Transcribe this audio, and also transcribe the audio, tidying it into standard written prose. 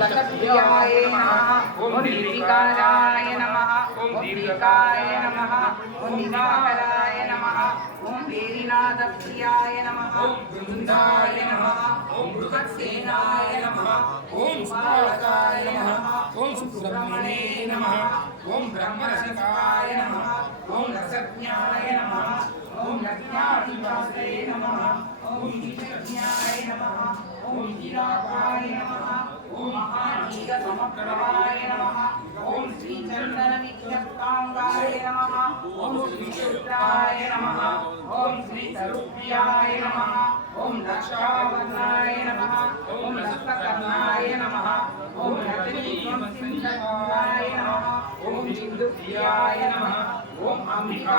दशप्रियाय नमः। ओम निर्विकाराय नमः। ओम दीर्घकाय नमः। ओम दिवाकराय नमः। ओम वेरिनाथप्रियाय नमः। ओम वृंदाय नमः। ओम बृहत्सेनाय नमः। ओम सुपालकाय नमः। ओम सुब्रह्मणे नमः। ओम ब्रह्मरसिकाय नमः। ओम रसज्ञाय नमः। ओम रत्नाधिवासे नमः। ओम विष्णुज्ञाय नमः। ओम हीराकाय नमः। ओम महानील समप्रभाय नमः। ओम श्री चंदन विद्युक्तांगाय नमः। ओम श्री रुद्राय नमः। ओम श्री तरुप्रियाय नमः। ओम दक्षावर्णाय नमः। ओम लक्ष्मकर्णाय नमः। ओम रजनीकांताय नमः। ओम बिंदुप्रियाय नमः। ओम अंबिका